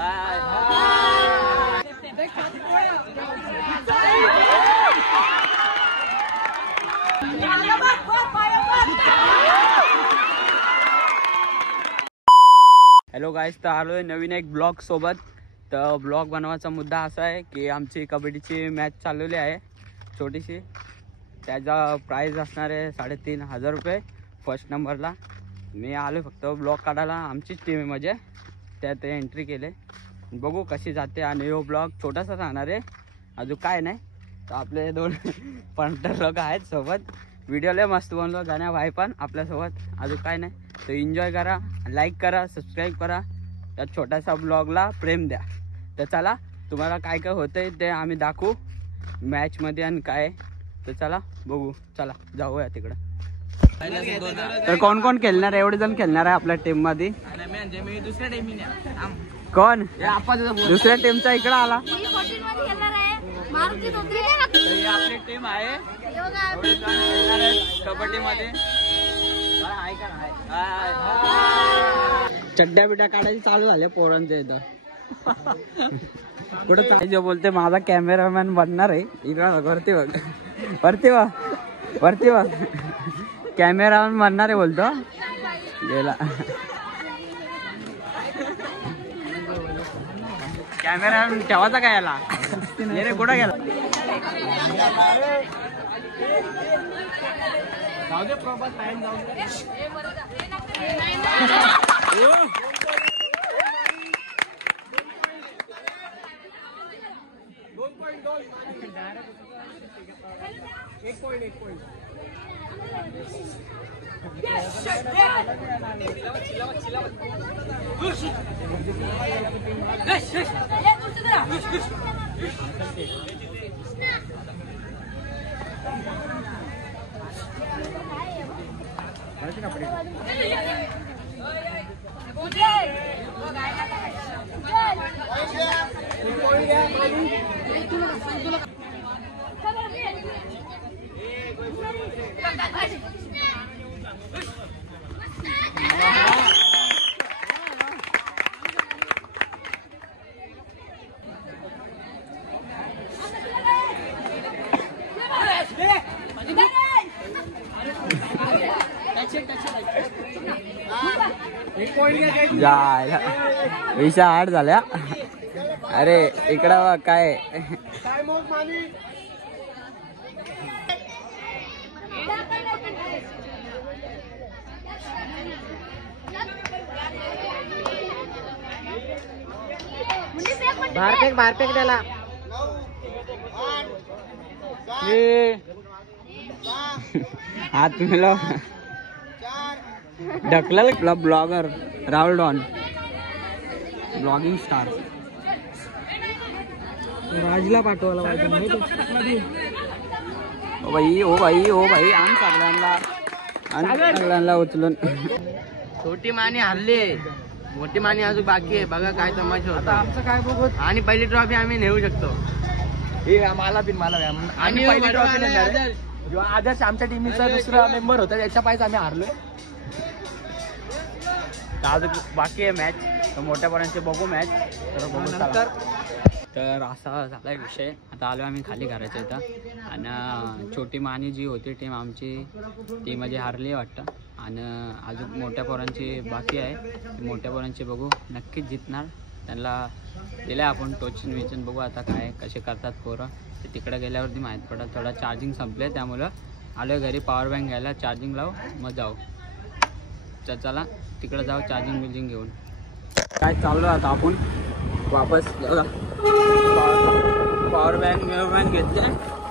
Hello गाईस, तर आलोय नवीन एक ब्लॉग सोबत. तर ब्लॉग बनवायचा मुद्दा असा आहे की आमची कबड्डीची मॅच चालवली आहे छोटीशी. त्याचा प्राईज असणार आहे 3,500 रुपये फर्स्ट नंबरला. मी आलो फक्त ब्लॉग काढायला. आमचीच टीम आहे म्हणजे त्यात एंट्री केले. बघू कशी जाते. आणि हो ब्लॉग छोटासा राहणार आहे, अजून काय नाही. तर आपले 2 पंटर लोक आहेत सोबत. व्हिडिओ लय मस्त बनलो गाण्या भाई पण आपल्यासोबत. अजून काय नाही. तर एन्जॉय करा, लाईक करा, सबस्क्राईब करा. त्या छोट्याशा ब्लॉगला प्रेम द्या. तर चला, तुम्हाला काय काय होतंय ते आम्ही दाखवू मॅचमध्ये आणि काय. तर चला बघू, चला जाऊया तिकडं. तर कोण कोण खेळणार आहे? एवढे जण खेळणार आहे आपल्या टीम मध्ये. दुसऱ्या टीमने कोण दुसऱ्या टीमचा इकडं आला? आपली टीम आहे कबड्डी मध्ये. चड्ड्या बिड्या काढायची चालू झाले पोरांच्या इथं. कुठं जो बोलते माझा कॅमेरामॅन बनणार आहे. इकडं वरती बघ, वरती बघ, वरती बघ. कॅमेरामॅन बनणार आहे बोलतो. गेला कॅमेरामॅन ठेवायचा काय याला? रे कुठं गेला? जाऊ दे प्रॉपर टाइम जाऊ दे. जायला विषय हार्ड झाल्या. अरे इकडं काय बाहेर फेक त्याला. हात मिळव. ढकला blogger Rahul don, blogging star. राजला पाठवायला पाहिजे. ओ भाई ओ भाई ओ भाई, आण सगळ्यांना उचलून. छोटी मानी हरली, मोठी मानी अजून बाकी आहे. बघा काय तमाशा होता. आमचं काय बघू. आणि पहिली ट्रॉफी आम्ही नेऊ शकतो. मला आणि पहिली ट्रॉफी आदर्श आमच्या टीमचा दुसरा मेंबर होता, त्याच्या पायच आम्ही हारलोय. अजून बाकी आहे मॅच. तर मोठ्यापर्यंत बघू मॅच. तर बघू नंतर. तर असा झाला विषय. आता आलो आम्ही खाली करायचं इथं. आणि छोटी मानी जी होती टीम आमची, ती म्हणजे हारली वाटतं. आणि अजून मोठ्या पोरांची बाकी आहे. मोठ्या पोरांची बघू, नक्कीच जिंकणार. त्यांना दिलं आपण टोचन विचन. बघू आता काय कसे करतात पोरं. ते तिकडे गेल्यावरती माहीत पडत. थोडा चार्जिंग संपले, त्यामुळं आलो घरी पॉवर बँक घ्यायला. चार्जिंग लावू मग जाऊ. तर चला तिकडे जाऊ चार्जिंग बिर्जिंग घेऊन. काय चाललो आता आपण वापस. पॉवर बँक घेतले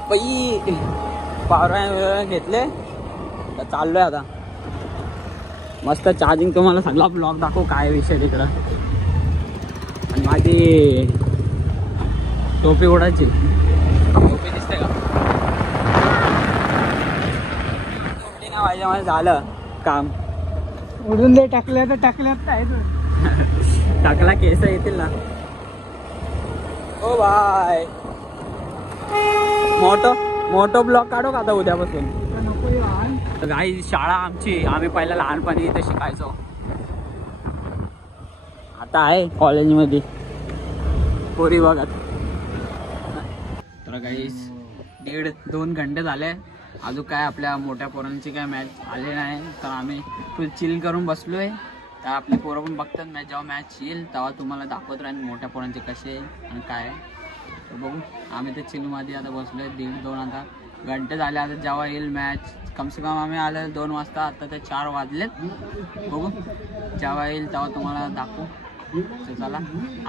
बाई. पॉवर बँक घेतले तर चाललोय आता. मस्त चार्जिंग. तुम्हाला सगळा ब्लॉग दाखवू काय विषय तिकडं. आणि माझी टोपी उडायची. टोपी दिसते का? टोपी ना पाहिजे. माझं झालं काम. उडून दे. टाकल्या तर टाकल्यात काय टाकला केस येतील ना. ओ बाय. मोठो ब्लॉग काढू का आता उद्यापासून. काही शाळा आमची, आम्ही पहिला लहानपणी इथे शिकायचो. आता आहे कॉलेजमध्ये. पोरी बघत. तर काही 1.5-2 घंटे झाले, अजून काय आपल्या मोठ्या पोरांची काय मॅच आली नाही. तर आम्ही फुल चिल करून बसलोय. तर आपली पोरं पण बघतात मॅच. जेव्हा मॅच येईल तेव्हा तुम्हाला दाखवत राहील मोठ्या पोरांचे कसे आणि काय आहे. तर बघू, आम्ही ते चिलमध्ये आता बसलोय 1.5-2 आता घंटे झाले. आता जेव्हा येईल मॅच, कमसे कम आम्ही आले 2 वाजता, आता ते 4 वाजलेत. बघू जेव्हा येईल तेव्हा तुम्हाला दाखवू. तर चला,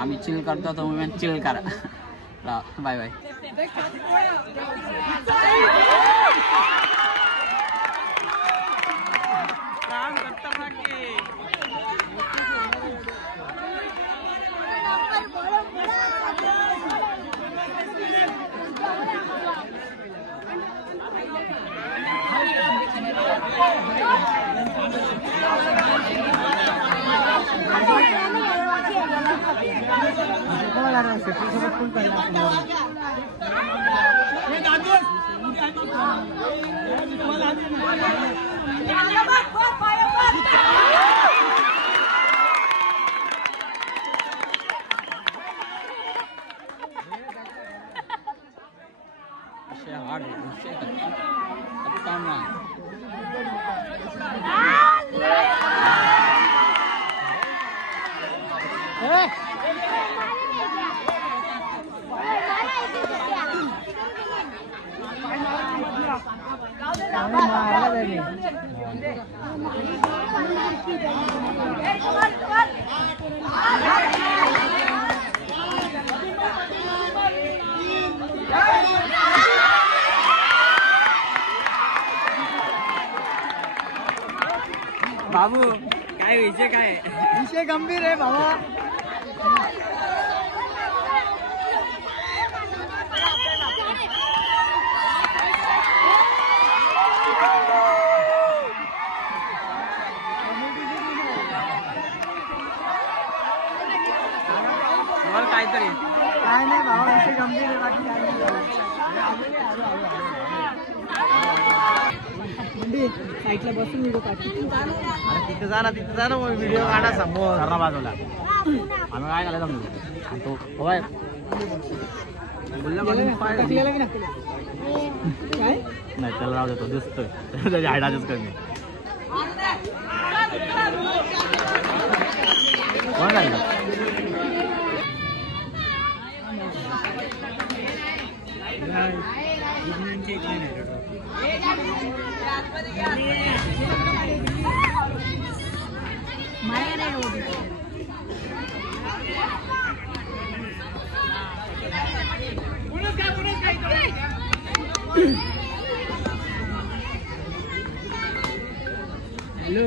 आम्ही चिल करतो, तुम्ही मॅच चिल करा. Bye bye. बाबू काय विषय, काय विषय गंभीर आहे बाबा. काहीतरी काय नाही बाबा, विषय गंभीर आहे. बाकी काय साईडला बसून व्हिडिओ काढतो. तिथे जा ना, तिथे जा ना, व्हिडिओ काढा समोर सर्व बाजूला. आम्ही काय करायला सांगतो बाय बोलला नाही, त्याला राहू देतो, दिसतोय त्याची हायडाच कमी. कोण लागला हॅलो.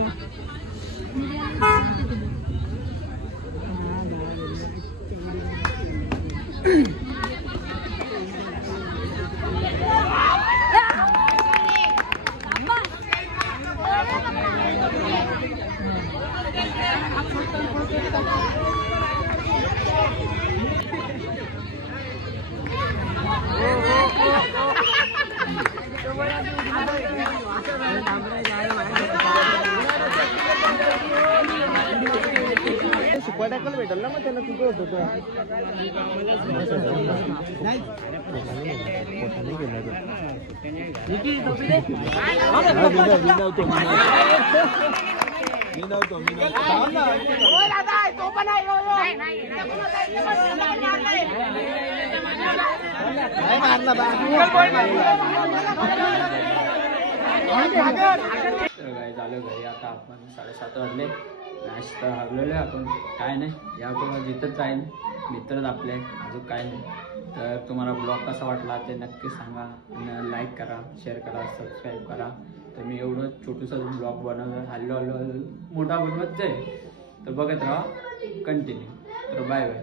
सुपाटाकल भेटल ना, मग त्याला कुठं होतं झालं घरी. आता आपण 7:30 वाजले. मॅच तर हरलेलो आहे आपण, काय नाही. यापुढे जिथंच जाईल मित्रच आपले, अजून काय नाही. तर तुम्हाला ब्लॉग कसा वाटला ते नक्की सांगा. लाईक करा, शेअर करा, सबस्क्राईब करा. तर मी एवढं छोटंसं ब्लॉग बनवलं, हल्लो मोठा बनवत जाईल. तर बघत राहा कंटिन्यू. तर बाय बाय.